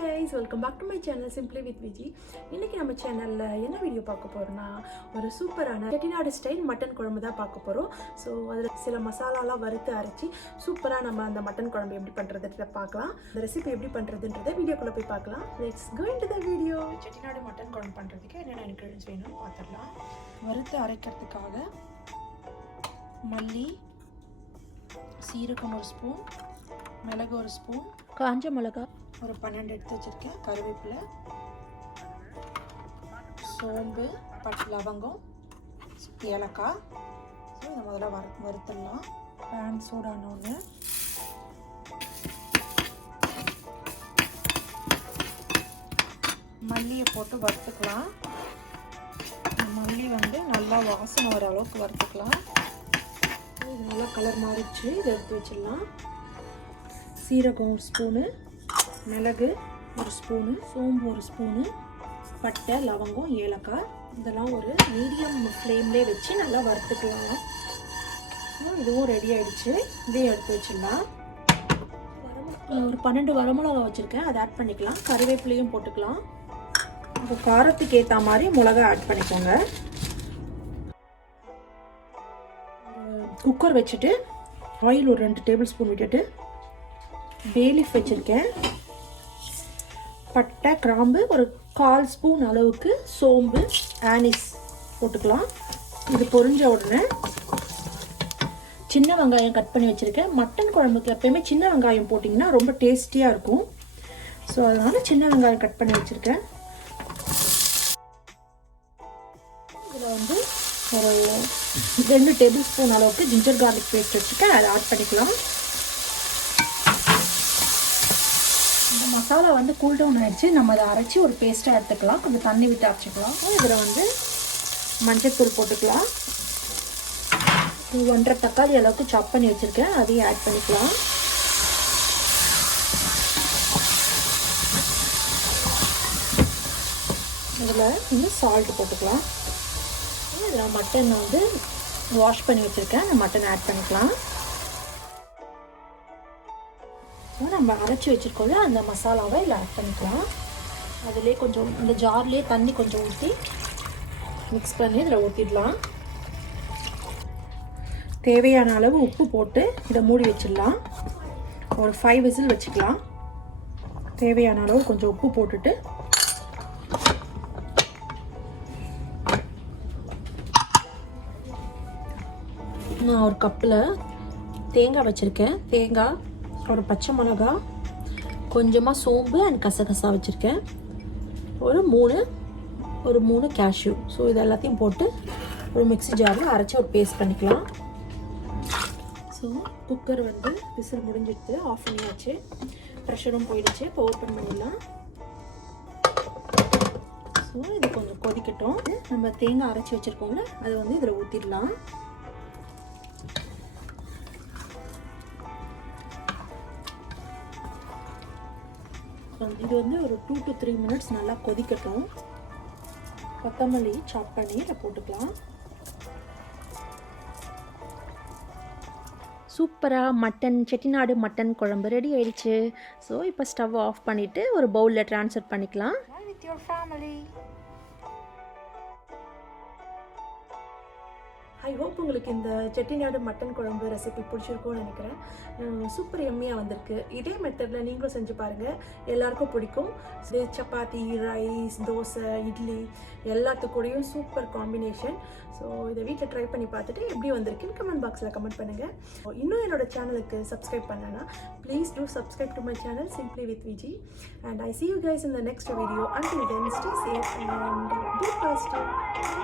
guys, welcome back to my channel Simply with Viji. இன்னைக்கு நம்ம சேனல்ல என்ன வீடியோ பார்க்க போறோம்னா ஒரு சூப்பரான Chettinad Style Mutton Kulambhu தான் பார்க்க போறோம். சோ அதுல சில மசாலாலாம் வறுத்து அரைச்சி சூப்பரா நம்ம அந்த மட்டன் குழம்பு எப்படி பண்றதுன்னு பார்க்கலாம். இந்த ரெசிபி எப்படி பண்றதுன்றதை வீடியோக்குள்ள போய் பார்க்கலாம். Let's go into the video. Chettinad Mutton குழம்பு பண்றதுக்கு என்னென்ன ingredients வேணும்னு பார்த்துடலாம். வறுத்து அரைக்கிறதுக்காக மல்லி, சீரகம் ஒரு ஸ்பூன், மிளகு ஒரு ஸ்பூன், காஞ்ச மிளகாய் ஒரு 12 எடுத்து வச்சிருக்கேன், கருவேப்பிலை, சோம்பு, பட்டை, லவங்கம், ஏலக்காய். ஸோ இதை முதல்ல வறுத்துடலாம். பேன் சூடானோன்னு மல்லியை போட்டு வறுத்துக்கலாம். மல்லி நல்லா வாசனை வர அளவுக்கு வறுத்துக்கலாம். இது நல்லா கலர் மாறிடுச்சு, இதை எடுத்து வச்சிடலாம். சீரகம் ஒரு ஸ்பூனு, மிளகு ஒரு ஸ்பூனு, சோம்பு ஒரு ஸ்பூனு, பட்டை, லவங்கம், ஏலக்காய் இதெல்லாம் ஒரு மீடியம் ஃப்ளேம்லேயே வச்சு நல்லா வறுத்துக்கலாம். இதுவும் ரெடி ஆகிடுச்சு, இதையும் எடுத்து வச்சிடலாம். ஒரு 12 வரமிளகா வச்சுருக்கேன், அதை ஆட் பண்ணிக்கலாம். கருவேப்பிலையும் போட்டுக்கலாம். இப்போ காரத்துக்கு ஏற்ற மாதிரி மிளகா ஆட் பண்ணிக்கோங்க. குக்கர் வச்சுட்டு ஆயில் ஒரு 2 டேபிள் ஸ்பூன் விட்டுட்டு பேலீஃப் வச்சுருக்கேன், பட்டை, கிராம்பு, ஒரு 1/4 ஸ்பூன் அளவுக்கு சோம்பு, ஆனிஸ் போட்டுக்கலாம். இது பொரிஞ்ச உடனே சின்ன வெங்காயம் கட் பண்ணி வச்சுருக்கேன். மட்டன் குழம்புக்கு எப்பயுமே சின்ன வெங்காயம் போட்டிங்கன்னா ரொம்ப டேஸ்டியாக இருக்கும். ஸோ அதனால் சின்ன வெங்காயம் கட் பண்ணி வச்சுருக்கேன். இதில் ஒரு 2 டேபிள் ஸ்பூன் அளவுக்கு ஜிஞ்சர் கார்லிக் பேஸ்ட் வச்சுருக்கேன், அதை ஆட் பண்ணிக்கலாம். மசாலா கூல் டவுன் ஆகிடுச்சு, நம்ம அதை அரைச்சி ஒரு பேஸ்ட்டாக எடுத்துக்கலாம். கொஞ்சம் தண்ணி விட்டு அரைச்சிக்கலாம். இதில் மஞ்சள்தூள் போட்டுக்கலாம். 1.5 தக்காளி அளவுக்கு சாப் பண்ணி வச்சுருக்கேன், அதையும் ஆட் பண்ணிக்கலாம். இதில் சால்ட் போட்டுக்கலாம். இதில் மட்டன் வாஷ் பண்ணி வச்சுருக்கேன், அந்த மட்டன் ஆட் பண்ணிக்கலாம். நம்ம அரைச்சி வச்சுருக்கோம்ல அந்த மசாலாவை இதில் ஆட் பண்ணிக்கலாம். அதிலே கொஞ்சம் இந்த ஜார்லேயே தண்ணி கொஞ்சம் ஊற்றி மிக்ஸ் பண்ணி இதில் ஊற்றிடலாம். தேவையான அளவு உப்பு போட்டு இதை மூடி வச்சிடலாம். ஒரு 5 விசில் வச்சுக்கலாம். தேவையான அளவு கொஞ்சம் உப்பு போட்டுட்டு நான் ஒரு கப்பில் தேங்காய் வச்சுருக்கேன். தேங்காய், ஒரு பச்சை மிளகா, கொஞ்சமாக சோம்பு அண்ட் கசகசா வச்சுருக்கேன், ஒரு 3 கேஷ்யூ. ஸோ இது எல்லாத்தையும் போட்டு ஒரு மிக்ஸி ஜாரில் அரைச்சி ஒரு பேஸ்ட் பண்ணிக்கலாம். ஸோ குக்கர் விசில் முடிஞ்சிடுது, ஆஃப் பண்ணியாச்சு, ப்ரெஷரும் போயிடுச்சு. இப்போ ஓப்பன் பண்ணிடலாம். ஸோ இது கொஞ்சம் கொதிக்கட்டும். நம்ம தேங்காய் அரைச்சி வச்சுருக்கோம்ல அதை இதில் ஊற்றிடலாம். இது ஒரு 2 to 3 மினிட்ஸ் நல்லா கொதிக்கட்டும். கொத்தமல்லி சாப் பண்ணி இதை போட்டுக்கலாம். சூப்பராக Chettinad மட்டன் குழம்பு ரெடி ஆயிடுச்சு. ஸோ இப்போ ஸ்டவ் ஆஃப் பண்ணிவிட்டு ஒரு பவுலில் ட்ரான்ஸ்ஃபர் பண்ணிக்கலாம். With your family. I hope உங்களுக்கு இந்த Chettinad மட்டன் குழம்பு ரெசிபி பிடிச்சிருக்கும்னு நினைக்கிறேன். சூப்பர் எம்மியாக வந்திருக்கு. இதே மெத்தடில் நீங்களும் செஞ்சு பாருங்கள், எல்லாருக்கும் பிடிக்கும். இது சப்பாத்தி, ரைஸ், தோசை, இட்லி எல்லாத்துக்கூடையும் சூப்பர் காம்பினேஷன். ஸோ இதை வீட்டில் ட்ரை பண்ணி பார்த்துட்டு எப்படி வந்திருக்குன்னு கமெண்ட் பாக்ஸில் கமெண்ட் பண்ணுங்கள். இன்னும் என்னோட சேனலுக்கு சப்ஸ்கிரைப் பண்ணனா please do subscribe to my channel Simply with Viji, and I see you guys in the next video. Until then, stay safe and be positive.